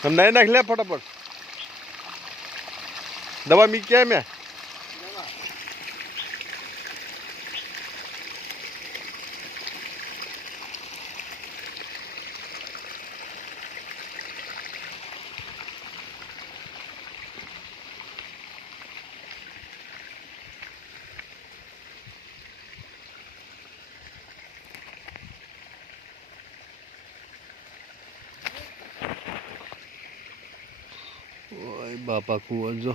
हम नहीं नाख ले फटाफट दवा मी क्या मैं ओए बापा कुआ जो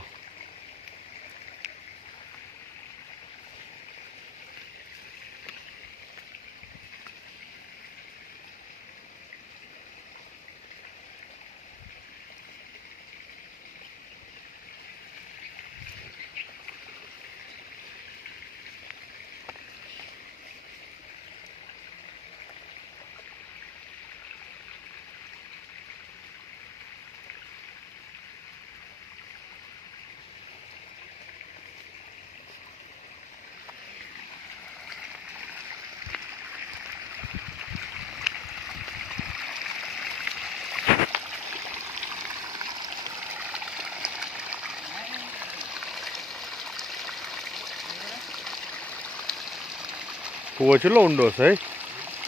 कुआ चलो ऊंडो सही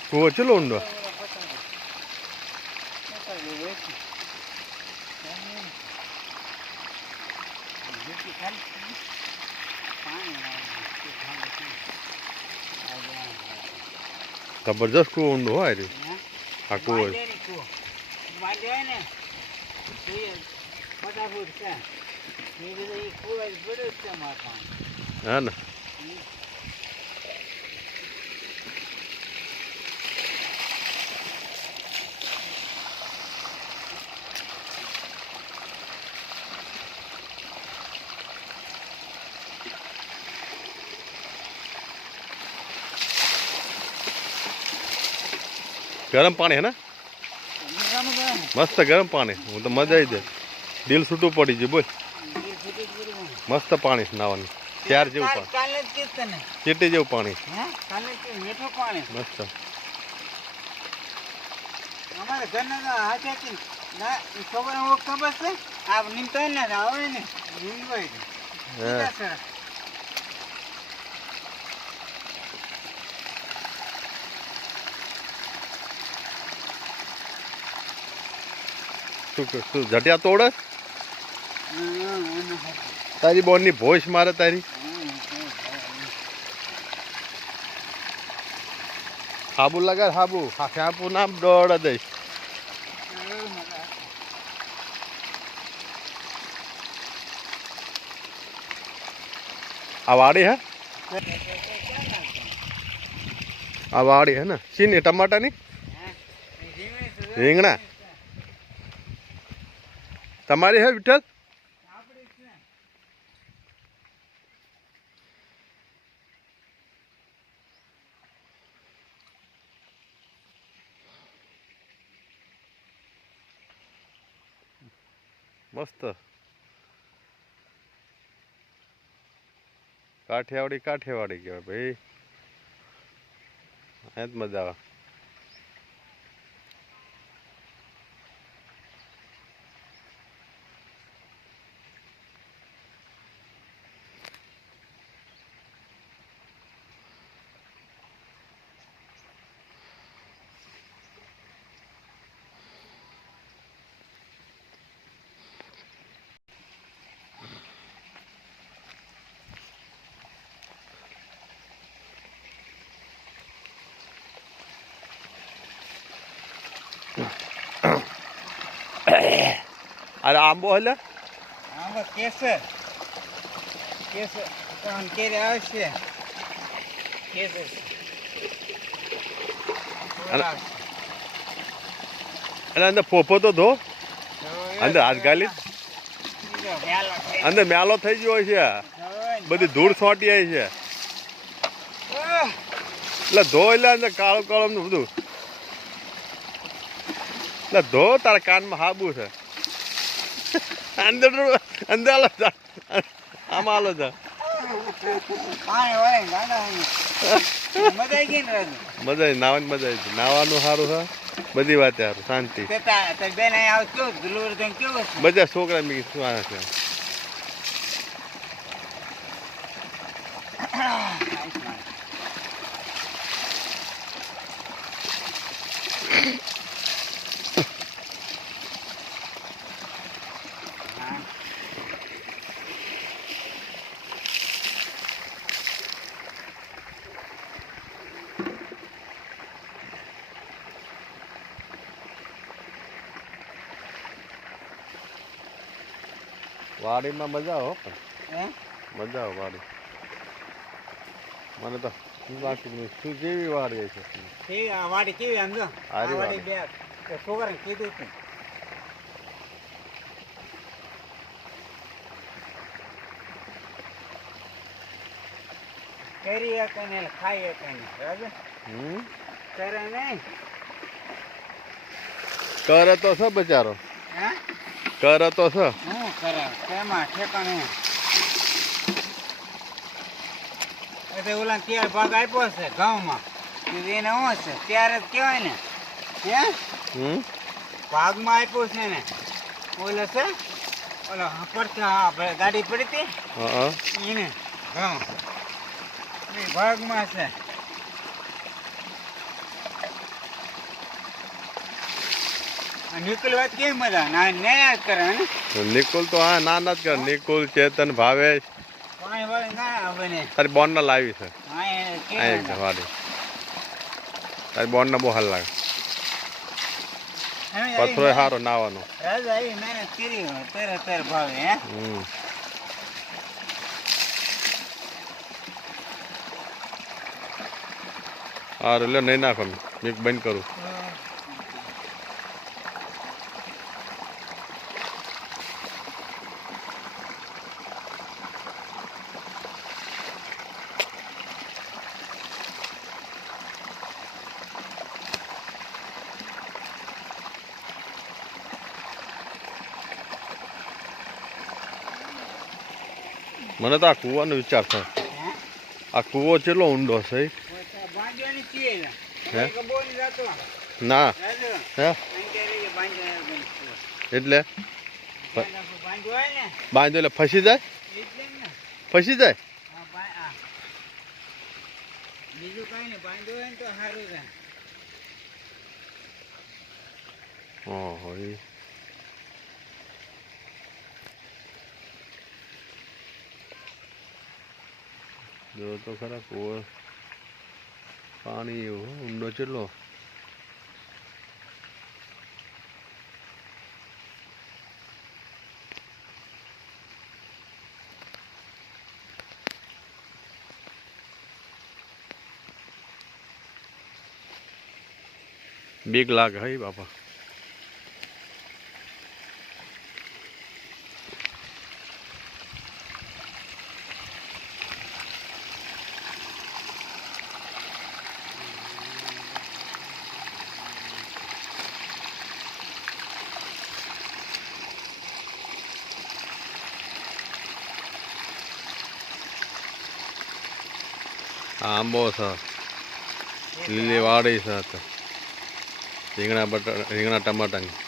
कुआ चलो ऊंडो जबरदस्त कुआ ऊंडो है रे आ कुआ है ना गरम पानी है ना मस्त गरम पानी हूँ तो मजा आई जाए दिल छूटू पड़ी जी बोल मस्त पानी नावानी त्यार जेव चीटी जेव पानी मस्त हमारे घर ना हाथ ना खबर वो खबर से आप निकल ना आओ ने तू झटिया तोड़ तारी बोनी भोश मारे तारी हाबू लगा हाबू हाबू ना दौड़ दे आवाड़ी है आवाड़ी है ना चीनी टमाटर नहीं રીંગણા તમારી હે વિઠ્ઠલ મસ્ત કાઠિયાવાડી કાઠિયાવાડી કહેવાય ભાઈ અહીંયા જ મજા આવે अरे आंबो हले આમાં કેસર કેસર કોણ કેરી આવશે કેસર અને અંદર ફોફો તો ધો અંદર હાથ ગાલી અંદર મેલો થઈ ગયો છે બધી ધૂળ છોટી આવી છે એટલે ધો એટલે અંદર કાળું કાળું બધું એટલે ધો તારા કાનમાં હાબુ છે અંદર અંદર આલો આમાં આલો જા મજા આવી ગઈ ને રાજુ મજા આવી નાવાની મજા આવી નાવાનું સારું છે બધી વાત સારું શાંતિ બેન અહીંયા આવ કેવું ધૂલુર કેવું છે બધા છોકરા મેં શું આવે છે વાડીમાં મજા હો પણ મજા આવે વાડી મને તો શું લાગતું શું જેવી વાડી છે વાડી કેવી આમ જો હારી વાડી બે છોકરાને કીધું હતું કરી એક ને ખાઈ એક ને બરાબર કરે નહીં કરે તો છે બચારો હે કરે તો છે હું કરે કેમાં ઠેકાણું એટલે ઓલા તેલ ભાગ આપ્યો છે ઘઉંમાં એને શું છે ત્યારે જ કહેવાય ને હે ભાગમાં આપ્યો છે ને ઓલો છે ઓલો પડતા ગાડી પડી હતી એને ઘઉં ભાગમાં છે નિકુલ વાત કેવી મજા ના ન્યાય કરે ને નિકુલ તો હા ના જ કરે નિકુલ ચેતન ભાવેશ પાણી વાળી ના બને તારી બોન ના લાવી છે હા વાડી તારી બોન ના બહુ હાલ લાગે પથરો સારો નાવાનો રાજા એ મહેનત કરી તેરે ભાવે હે સારું લે નહીં નાખો મેં બંધ કરું મને તો આ કૂવાનો વિચાર થાય આ કૂવો કેટલો ઊંડો છે હે ના હે એટલે બાંધો એટલે ફસી જાય ફસી જાય બીજું કઈ ને બાંધ્યું હોય ને તો સારું છે ઓહો જો તો ખરા કૂવો પાણી એવું ઊંડો કેટલો બીક લાગે હઈ બાપા આંબો છે લીલી વાડી છે રીંગણા ટમાટાની